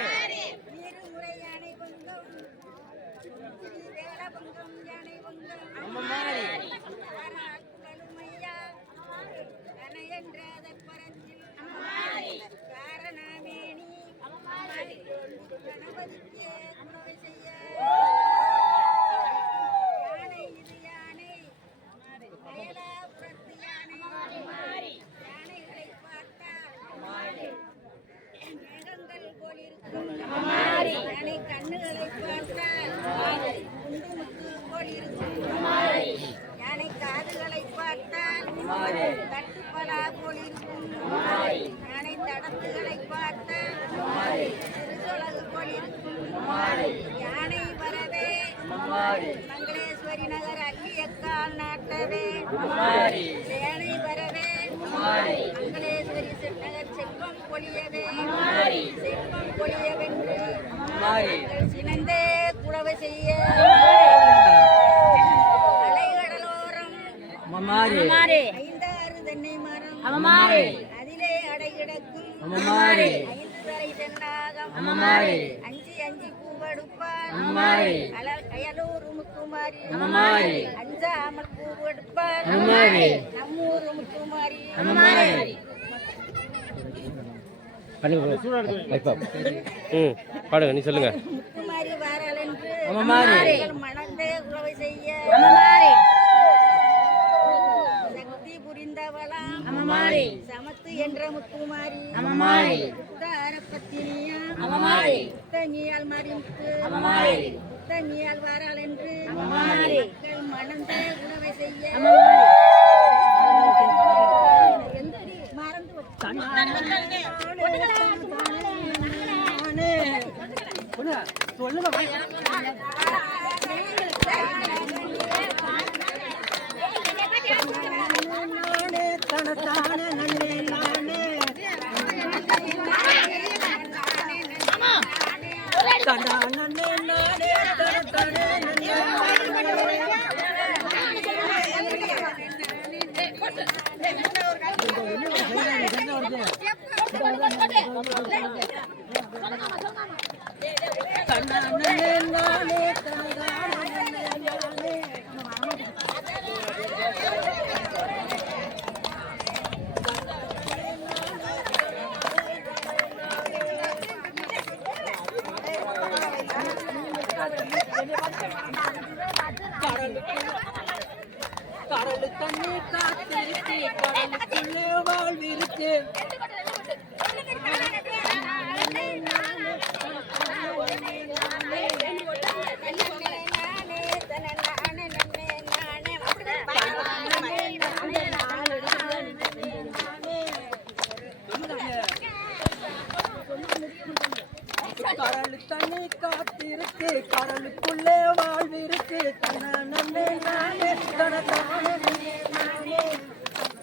இருமுறை யானை பங்கம் ஸ்ரீ வேலபங்கம் யானை பங்கம் கழுமையா கனையன்றாத பரஞ்சில் காரணமேனி கணபதிக்கே உணவு செய்ய யானை இது யானை அயலாபுரத்து யானை யானைகளை பார்த்தால் மேகங்கள் போல் இருக்கும் யானை கண்ணுகளை பார்த்தால் குண்டுமுத்து போல் இருக்கும் யானை காதுகளை பார்த்தால் தட்டுப்பலா போல் இருக்கும் யானை தடத்துகளை பார்த்தால் சிறுசொலகு போல் இருக்கும் யானை வரவே மங்களேஸ்வரி நகர் அள்ளியக்கால் நாட்டவே யானை வரவே மங்களேஸ்வரி நகர் செல்வம் பொழியவே செல்வம் பொழியவென்று சினந்தே குழவை செய்ய அலைகடலோரம் ஐந்தாறு தென்னை மரம் அதிலே அடை கிடக்கும் ஐந்து தரை தென்னாகம் அஞ்சி அஞ்சி பூவெடுப்பார் அயலூர் முத்துமாரி அஞ்சாமல் பூவெடுப்பார் நம்மூர் முத்துமாரி பாடுங்க, நீ சொல்லுங்க. முத்துமாரி வாரால் என்று மணந்தே உறவை செய்ய சக்தி புரிந்தவளாம் சமத்து என்ற முத்துமாரி புத்தாரப்பத்தினியா புத்தங்கியால் மறித்து புத்தங்கியால் வாரால் என்று மக்கள் மணந்தே உறவை செய்ய மறந்து சொல்லுங்க தனத்தான நன்னே நானே தனா நன்னே நானே தனத்தானே நன்னே கடலு தண்ணி காத்திருக்கு கடலுக்குள்ளே வாழ்விருக்கு கடலு தண்ணி காத்திருக்கு கடலுக்குள்ளே வாழ்விருக்கு தன்ன நன்னே நானே தனத்தானே நானே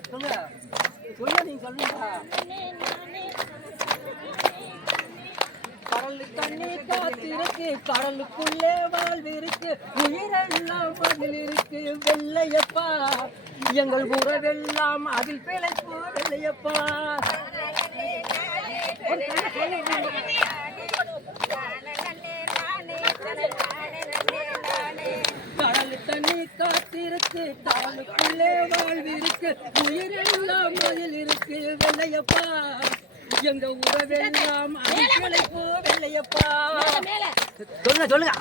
சொல்லுங்க நீங்க சொல்லுங்க கடலு தண்ணி காத்திருக்கு கடலுக்குள்ளே வாழ்விருக்கு உயிரெல்லாம் அதில் இருக்கு வெள்ளையப்பா எங்கள் உறவெல்லாம் அதில் பிழைப்பு வெள்ளையப்பா கடலு தண்ணி காத்திருக்கு கடலுக்குள்ளே வாழ்விருக்கு உயிரெல்லாம் அதில் இருக்கு வெள்ளையப்பா எங்க உறவெல்லாம் அதில் பிழைப்பு வெள்ளையப்பா சொல்லுங்க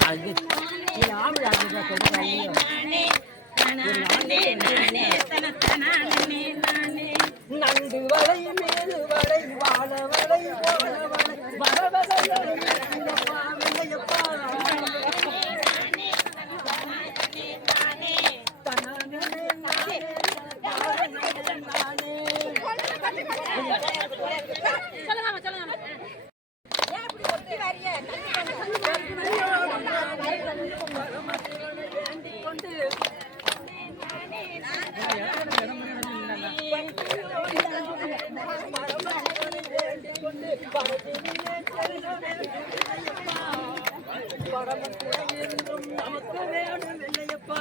நண்டு வலை மேலு வலை வாழ வலை ஓட வலை வரவலை வெள்ளையப்பா வெள்ளையப்பா நமக்கு வேணும் வெள்ளையப்பா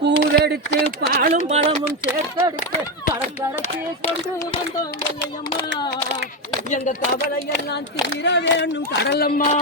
பூவெடுத்து பாலும் பழமும் சேர்த்தெடுத்து கடற்கரைக்கு கொண்டு வந்தோம் வெள்ளையம்மா. எங்க கவலை எல்லாம் தீர வேணும் கடலம்மா.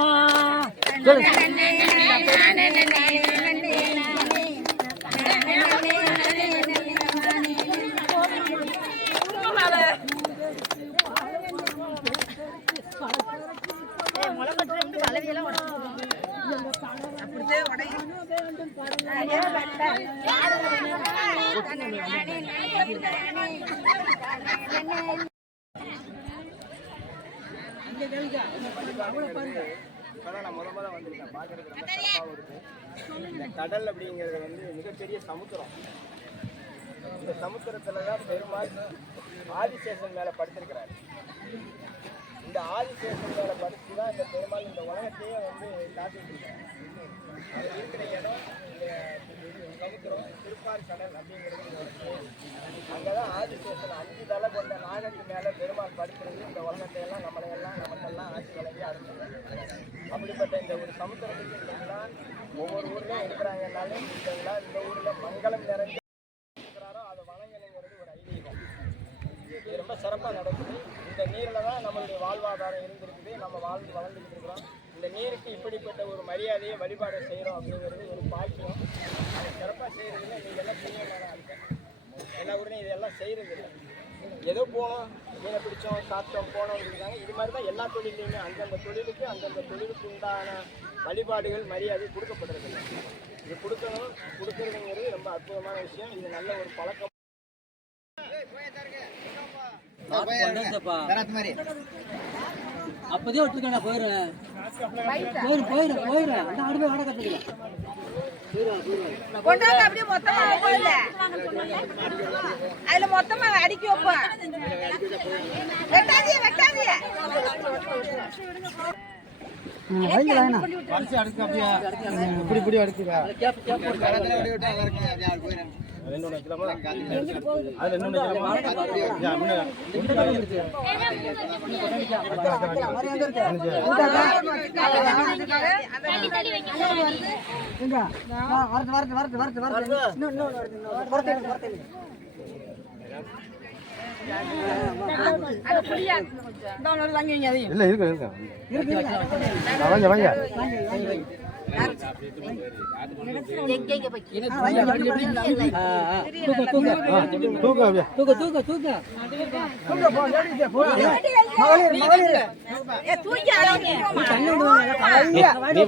இந்த கடல் அப்படிங்கிறது வந்து மிகப்பெரிய சமுத்திரம். இந்த சமுத்திரத்துலதான் பெருமாள் ஆதிசேஷன் மேல படுத்திருக்கிறார். இந்த ஆதிசேஷன் மேல படுத்துதான் இந்த பெருமாள் இந்த உலகத்தையே வந்து காத்துட்டு இருக்காரு. அது இருக்கிற இடம் இந்த சமுத்திரம் திருப்பார் கடல் அப்படிங்கிறது. அங்கதான் ஆதிசேஷன் 5 தலை கொண்ட நாகத்து மேல பெருமாள் படுத்துறது இந்த உலகத்தையெல்லாம் நம்மளையெல்லாம் நமக்கெல்லாம் ஆட்சி வழங்கி அடைஞ்சிருக்காங்க. அப்படிப்பட்ட இந்த ஒரு சமுத்திரத்துக்கு இல்லைங்களா ஒவ்வொரு ஊர்லயும் இருக்கிறாங்கன்னாலும் இல்லைங்களா இந்த ஊர்ல மங்களம் நிறைஞ்சு இருக்கிறாரோ அதை வணங்கணுங்கிறது ஒரு ஐதீகம். இது ரொம்ப சிறப்பாக நடக்குது. இந்த நீரில் தான் நம்மளுடைய வாழ்வாதாரம் இருந்திருக்குது. நம்ம வாழ்ந்து வளர்ந்துக்கிட்டு இருக்கிறோம். இந்த நீருக்கு இப்படிப்பட்ட ஒரு மரியாதையை வழிபாடு செய்கிறோம் அப்படிங்கிறது ஒரு பாக்கியம். அதை சிறப்பாக செய்கிறதுல நீங்கள் எல்லாம் புண்ணியமாக இருக்கேன். எல்லா ஊர்லையும் இதெல்லாம் செய்கிறது இல்லை. ஏதோ போனோம், மீனை பிடிச்சோம், சாப்பிட்டோம், போனோம் இருக்காங்க. இது மாதிரி தான் எல்லா தொழிலையுமே அந்தந்த தொழிலுக்கு அந்தந்த தொழிலுக்கு உண்டான வழிபாடுகள் மரியாதை கொடுக்கப்படுறதில்லை. இது கொடுக்கறதுங்கிறது ரொம்ப அற்புதமான விஷயம். இது நல்ல ஒரு பழக்கம். அப்பதே விட்டுருக்கா போயிடுறேன் போயிடுறேன் அந்த ஆடு போய் வாடகை கட்டுக்கலாம். கொண்டாந்து அப்படியே மொத்தமா வைக்கல, அதுல மொத்தமா அடிக்கி வைப்போம். வெட்டாதிய வெட்டாதிய இப்படி அடுக்குதா இல்ல இருக்கு வாங்க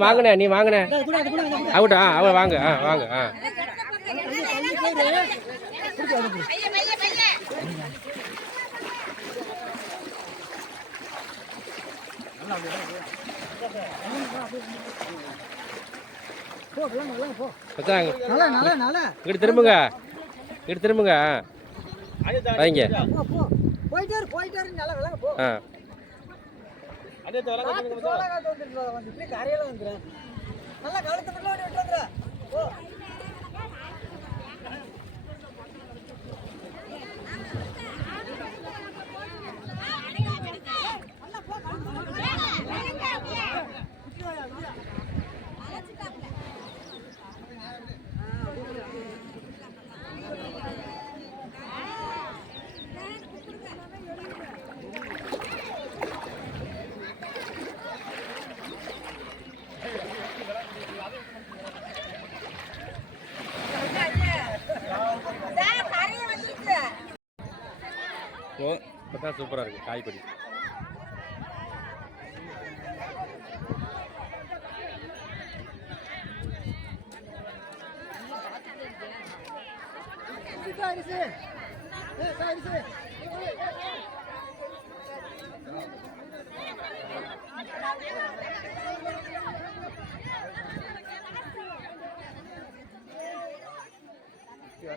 வாங்க நீ வாங்கின அவட்டா அவ வாங்க வாங்க. இங்கிட்டு திரும்புங்க வைங்க. இப்பதான் சூப்பரா இருக்கு காய்கறி.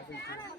Thank you.